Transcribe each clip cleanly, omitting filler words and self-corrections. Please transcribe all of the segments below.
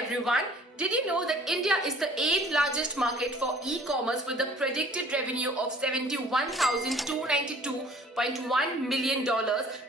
everyone. Did you know that India is the 8th largest market for e-commerce with a predicted revenue of $71,292.1 million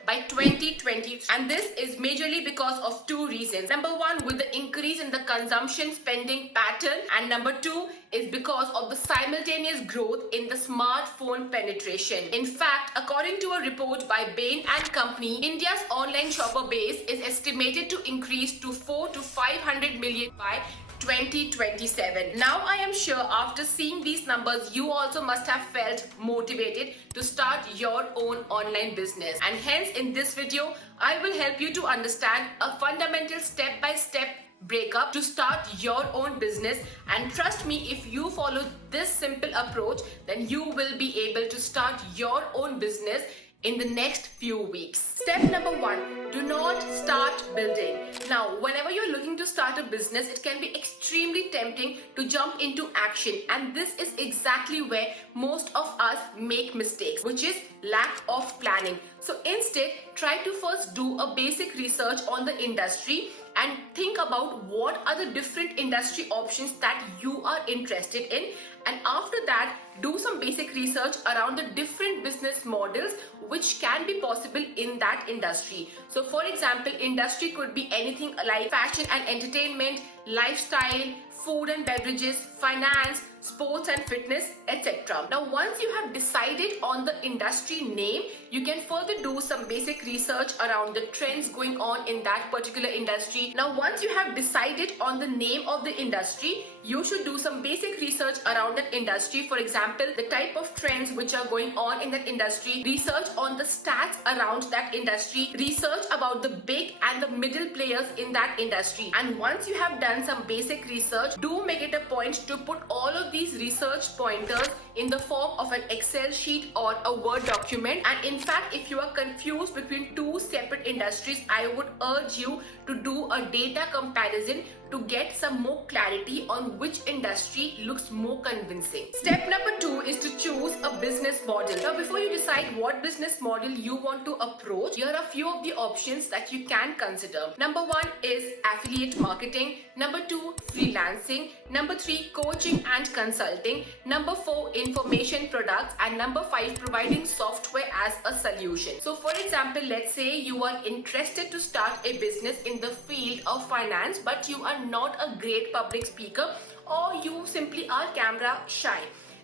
by 2020? And this is majorly because of two reasons. Number one, with the increase in the consumption spending pattern, and number two is because of the simultaneous growth in the smartphone penetration. In fact, according to a report by Bain and Company, India's online shopper base is estimated to increase to 4 to 500 million by 2027. Now I am sure after seeing these numbers, you also must have felt motivated to start your own online business. And hence in this video, I will help you to understand a fundamental step-by-step breakup to start your own business. And trust me, if you follow this simple approach, then you will be able to start your own business in the next few weeks. Step number one, do not start building. Now, whenever you're looking to start a business, it can be extremely tempting to jump into action. And this is exactly where most of us make mistakes, which is lack of planning. So instead, try to first do a basic research on the industry and think about what are the different industry options that you are interested in. And after that, do some basic research around the different business models which can be possible in that industry. So for example, industry could be anything like fashion and entertainment, lifestyle, food and beverages, finance, sports and fitness, etc. Now, once you have decided on the industry name, you can further do some basic research around the trends going on in that particular industry. Now, once you have decided on the name of the industry, you should do some basic research around that industry. For example, the type of trends which are going on in that industry, research on the stats around that industry, research about the big and the middle players in that industry. And once you have done some basic research, do make it a point to put all of these research pointers in the form of an Excel sheet or a Word document. And in fact, if you are confused between two separate industries, I would urge you to do a data comparison to get some more clarity on which industry looks more convincing. Step number two is to choose a business model. Now, before you decide what business model you want to approach, here are a few of the options that you can consider. Number one is affiliate marketing. Number two, freelancing. Number three, coaching and consulting. Number four, information products. And number five, providing software as a solution. So for example, let's say you are interested to start a business in the field of finance, but you are not a great public speaker, or you simply are camera shy,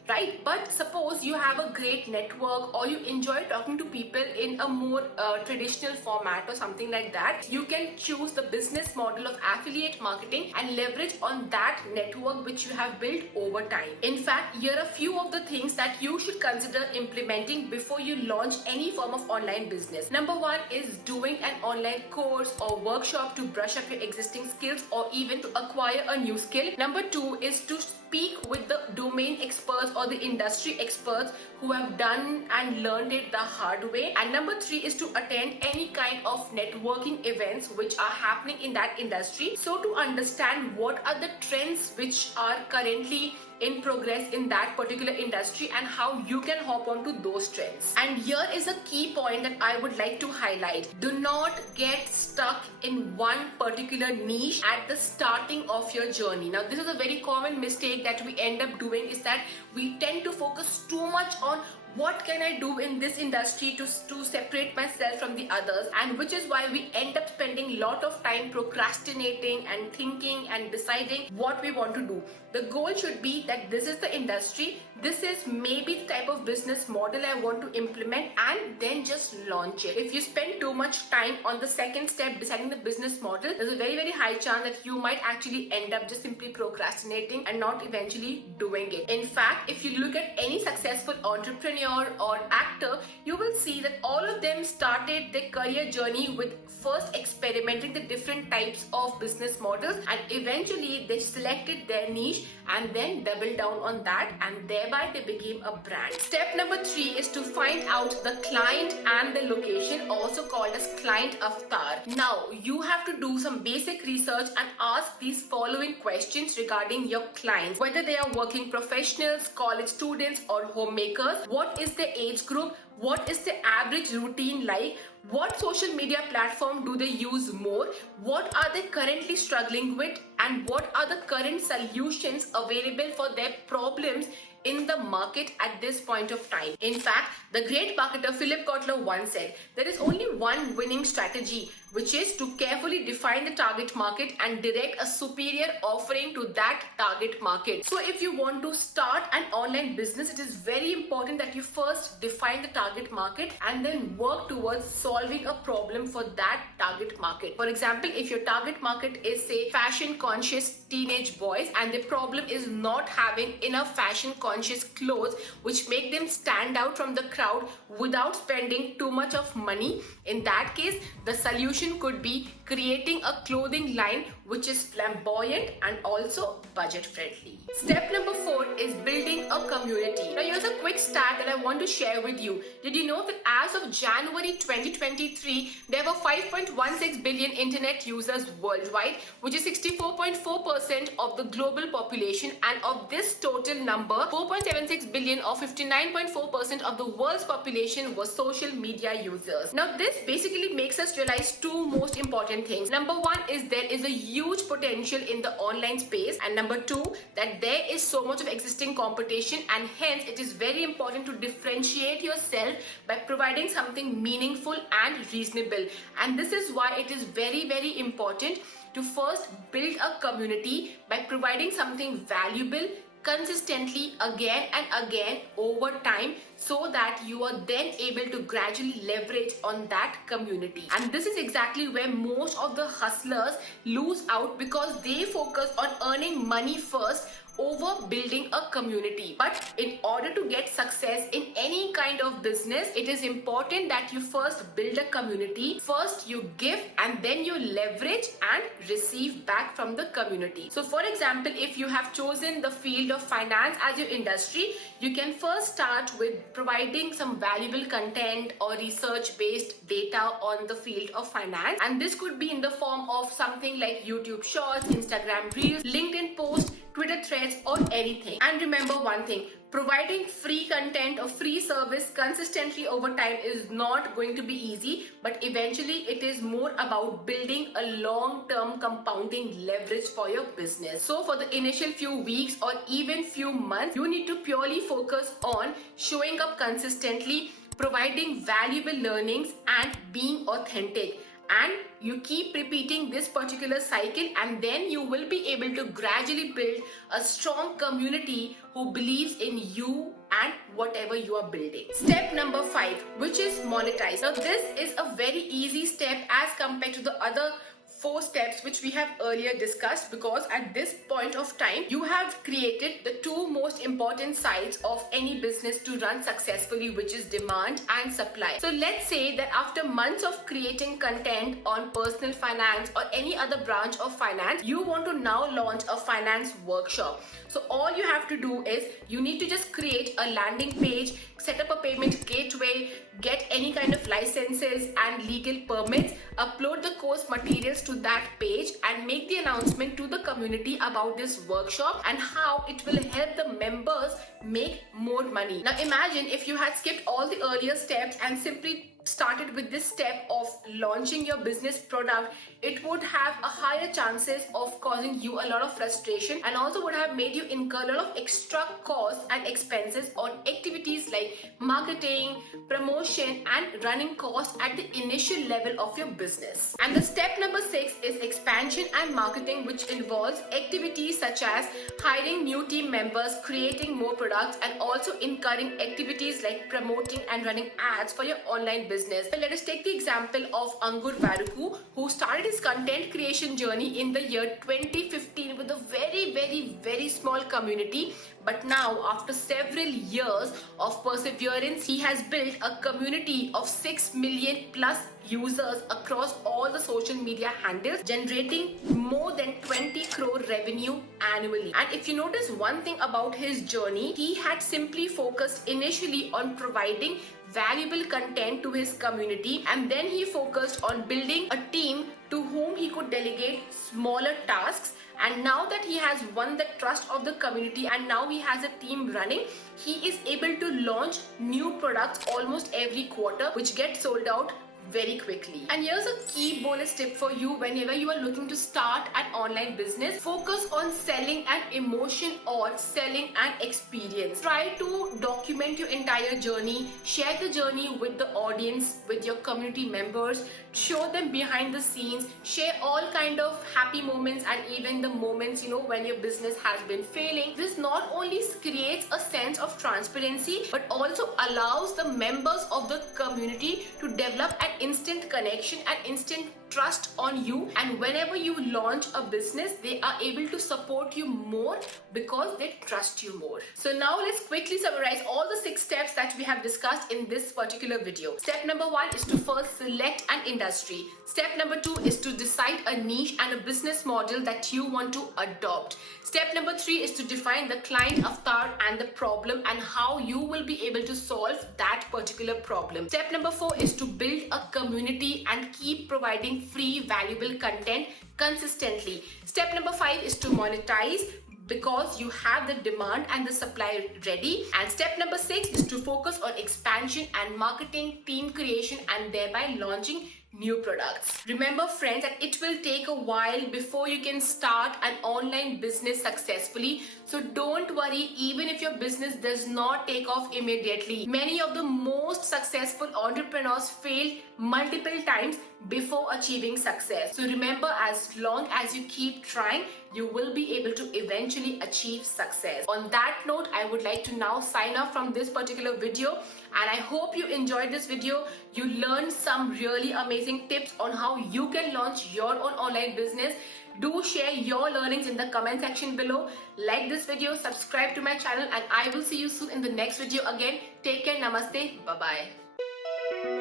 right? But suppose you have a great network, or you enjoy talking to people in a more traditional format or something like that. You can choose the business model of affiliate marketing and leverage on that network which you have built over time. In fact, here are a few of the things that you should consider implementing before you launch any form of online business. Number one is doing an online course or workshop to brush up your existing skills or even to acquire a new skill. Number two is to speak with the domain experts or the industry experts who have done and learned it the hard way. And number three is to attend any kind of networking events which are happening in that industry, so to understand what are the trends which are currently in progress in that particular industry and how you can hop onto those trends. And here is a key point that I would like to highlight. Do not get stuck in one particular niche at the starting of your journey. Now, this is a very common mistake that we end up doing, is that we tend to focus too much on what can I do in this industry to separate myself from the others, and which is why we end up spending a lot of time procrastinating and thinking and deciding what we want to do. The goal should be that this is the industry, this is maybe the type of business model I want to implement, and then just launch it. If you spend too much time on the second step, deciding the business model, there's a very, very high chance that you might actually end up just simply procrastinating and not eventually doing it. In fact, if you look at any successful entrepreneur or actor, you will see that all of them started their career journey with first experimenting the different types of business models, and eventually they selected their niche and then doubled down on that, and thereby they became a brand. Step number three is to find out the client and the location, also called as client avatar. Now, you have to do some basic research and ask these following questions regarding your clients, whether they are working professionals, college students, or homemakers. What is their age group? What is the average routine like? What social media platform do they use more? What are they currently struggling with? And and what are the current solutions available for their problems in the market at this point of time. In fact, the great marketer Philip Kotler once said, there is only one winning strategy, which is to carefully define the target market and direct a superior offering to that target market. So if you want to start an online business, it is very important that you first define the target market and then work towards solving a problem for that target market. For example, if your target market is, say, fashion conscious teenage boys and the problem is not having enough fashion conscious clothes which make them stand out from the crowd without spending too much of money, in that case the solution could be creating a clothing line which is flamboyant and also budget friendly. Step number 4 is building a community. Now here's a quick stat that I want to share with you. Did you know that as of January 2023 there were 5.16 billion internet users worldwide, which is 64.4% of the global population, and of this total number 4.76 billion or 59.4% of the world's population was social media users. Now this basically makes us realize two most important things. Number one is there is a huge potential in the online space, and number two that there is so much of existing competition, and hence it is very important to differentiate yourself by providing something meaningful and reasonable. And this is why it is very important to first build a community by providing something valuable consistently again and again over time, so that you are then able to gradually leverage on that community. And this is exactly where most of the hustlers lose out, because they focus on earning money first over building a community. But in order to get success in any kind of business, it is important that you first build a community. First you give and then you leverage and receive back from the community. So for example, if you have chosen the field of finance as your industry, you can first start with providing some valuable content or research based data on the field of finance, and this could be in the form of something like YouTube Shorts, Instagram Reels, LinkedIn posts, Twitter threads, or anything. And remember one thing, providing free content or free service consistently over time is not going to be easy, but eventually it is more about building a long-term compounding leverage for your business. So for the initial few weeks or even few months, you need to purely focus on showing up consistently, providing valuable learnings, and being authentic. And you keep repeating this particular cycle, and then you will be able to gradually build a strong community who believes in you and whatever you are building. Step number 5, which is monetize. Now this is a very easy step as compared to the other 4 steps which we have earlier discussed, because at this point of time you have created the 2 most important sides of any business to run successfully, which is demand and supply. So let's say that after months of creating content on personal finance or any other branch of finance, you want to now launch a finance workshop. So all you have to do is you need to just create a landing page, set up a payment gateway, get any kind of licenses and legal permits, upload the course materials to that page, and make the announcement to the community about this workshop and how it will help the members make more money. Now imagine if you had skipped all the earlier steps and simply started with this step of launching your business product. It would have a higher chances of causing you a lot of frustration, and also would have made you incur a lot of extra costs and expenses on activities like marketing, promotion, and running costs at the initial level of your business. And the step number 6 is expansion and marketing, which involves activities such as hiring new team members, creating more products, and also incurring activities like promoting and running ads for your online business. So let us take the example of Angur Varuku, who started his content creation journey in the year 2015 with a very small community. But now, after several years of perseverance, he has built a community of 6 million plus users across all the social media handles, generating more than 20 crore revenue annually. And if you notice one thing about his journey, he had simply focused initially on providing valuable content to his community, and then he focused on building a team to whom he could delegate smaller tasks. And now that he has won the trust of the community and now he has a team running, he is able to launch new products almost every quarter, which get sold out very quickly. And here's a key bonus tip for you whenever you are looking to start an online business. Focus on selling an emotion or selling an experience. Try to document your entire journey, share the journey with the audience, with your community members, show them behind the scenes, share all kind of happy moments and even the moments when your business has been failing. This not only creates a sense of transparency but also allows the members of the community to develop an instant connection and instant trust on you, and whenever you launch a business they are able to support you more because they trust you more. So now let's quickly summarize all the 6 steps that we have discussed in this particular video. Step number 1 is to first select an industry. Step number 2 is to decide a niche and a business model that you want to adopt. Step number 3 is to define the client avatar and the problem and how you will be able to solve that particular problem. Step number 4 is to build a community and keep providing free valuable content consistently. Step number 5 is to monetize because you have the demand and the supply ready. And step number 6 is to focus on expansion and marketing, team creation, and thereby launching new products. Remember friends that it will take a while before you can start an online business successfully. So don't worry even if your business does not take off immediately. Many of the most successful entrepreneurs fail multiple times before achieving success. So remember, as long as you keep trying, you will be able to eventually achieve success. On that note, I would like to now sign off from this particular video, and I hope you enjoyed this video. You learned some really amazing tips on how you can launch your own online business. Do share your learnings in the comment section below. Like this video, subscribe to my channel, and I will see you soon in the next video again. Take care. Namaste. Bye-bye.